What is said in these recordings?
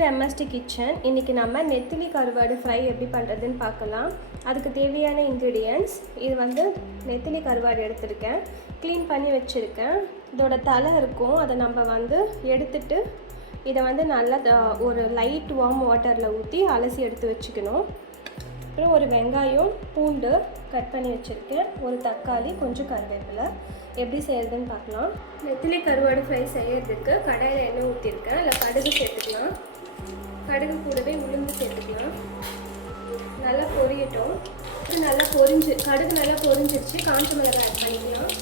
to MSD Kitchen. இன்னைக்கு நம்ம நெத்திலி கருவாடு ஃப்ரை எப்படி பண்றதுன்னு பார்க்கலாம். அதுக்கு தேவையான ingredients இது வந்து நெத்திலி கருவாடு எடுத்துர்க்கேன். க்ளீன் பண்ணி வச்சிருக்கேன். இதோட தலை இருக்கும். அத நம்ம வந்து எடுத்துட்டு இத வந்து நல்லா ஒரு லைட் வார்ம் வாட்டர்ல ஊத்தி அலசி எடுத்து வச்சுக்கணும். அப்புறம் ஒரு வெங்காயம், பூண்டு கட் பண்ணி வச்சிருக்கேன். ஒரு தக்காளி, கொஞ்சம் கருவேப்பிலை. எப்படி செய்யறதுன்னு பார்க்கலாம். நெத்திலி கருவாடு ஃப்ரை செய்யறதுக்கு கடாயில் எண்ணெய் ஊற்றிருக்கேன். அதில் கடுகு சேர்த்துக்கலாம். கடுகு கூடவே உளுந்து சேர்த்துக்கலாம். நல்லா பொரியட்டும். கடுகு நல்லா பொரிஞ்சிருச்சு. காஞ்ச மிளகாய் ஆட் பண்ணிக்கலாம்.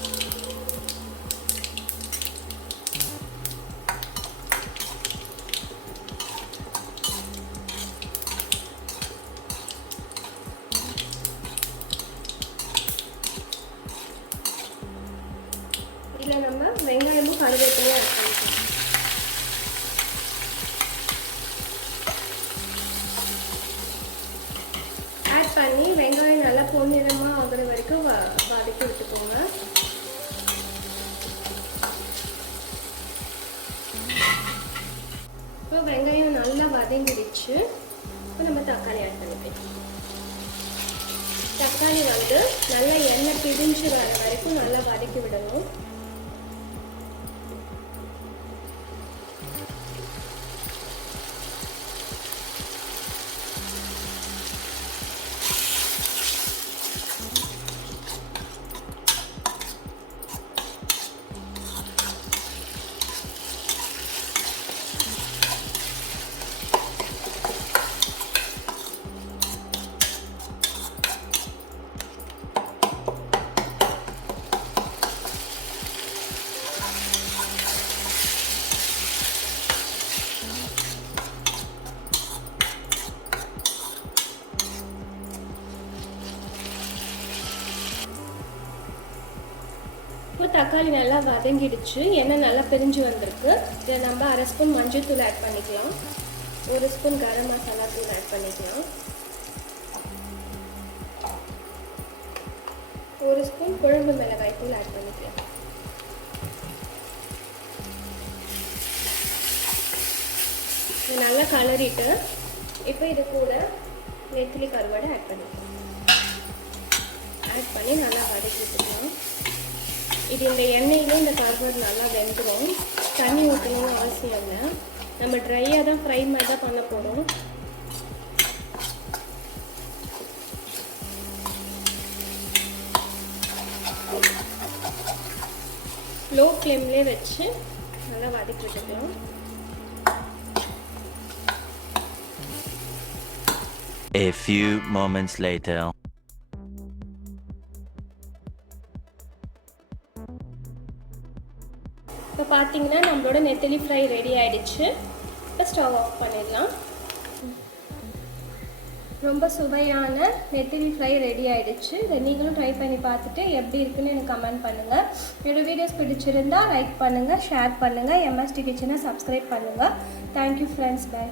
இதில் நம்ம வெங்காயமும் கருவேப்பிலையும் ஆட் பண்ணிக்கலாம். ஆட் பண்ணி வெங்காயம் நல்லா பொன்னிறமாக ஆகிற வரைக்கும் வதக்கி விட்டுக்கோங்க. இப்போ வெங்காயம் நல்லா வதங்கிடுச்சு. இப்போ நம்ம தக்காளி ஆட் பண்ணிக்கலாம். தக்காளி வந்து நல்லா எண்ணெய் பிரிஞ்சு வர வரைக்கும் நல்லா வதக்கி விடணும். இப்போ தக்காளி நல்லா வதங்கிடுச்சு. எண்ணெய் நல்லா பிரிஞ்சு வந்திருக்கு. இதில் நம்ம 1/2 ஸ்பூன் மஞ்சள் தூள் ஆட் பண்ணிக்கலாம். 1 ஸ்பூன் கரம் மசாலா தூள் ஆட் பண்ணிக்கலாம். 1 ஸ்பூன் குழம்பு மிளகாய் தூள் ஆட் பண்ணிக்கலாம். நல்லா கலரிட்டு இப்போ இது கூட நெத்திலி கருவாடை ஆட் பண்ணிக்கலாம். ஆட் பண்ணி நல்லா வதக்கிட்டுக்கலாம். இது இந்த எண்ணெயிலே இந்த கருவாடு நல்லா வெந்துடும். தண்ணி ஊற்றணும்னு அவசியம் இல்லை. நம்ம ட்ரையாக தான் ஃப்ரை மாதிரி தான் பண்ண போகிறோம். லோ ஃப்ளேம்லேயே வச்சு நல்லா வதக்கி விட்டுக்கலாம். A few moments later. இப்போ பார்த்தீங்கன்னா நம்மளோட நெத்திலி ஃப்ரை ரெடி ஆகிடுச்சு. இப்போ ஸ்டவ் ஆஃப் பண்ணிடலாம். ரொம்ப சுவையான நெத்திலி ஃப்ரை ரெடி ஆகிடுச்சு. இதை நீங்களும் ட்ரை பண்ணி பார்த்துட்டு எப்படி இருக்குன்னு எனக்கு கமெண்ட் பண்ணுங்கள். என்னோடய வீடியோஸ் பிடிச்சிருந்தால் லைக் பண்ணுங்கள், ஷேர் பண்ணுங்கள், MSD கிச்சனை சப்ஸ்கிரைப் பண்ணுங்கள். Thank you friends. பை.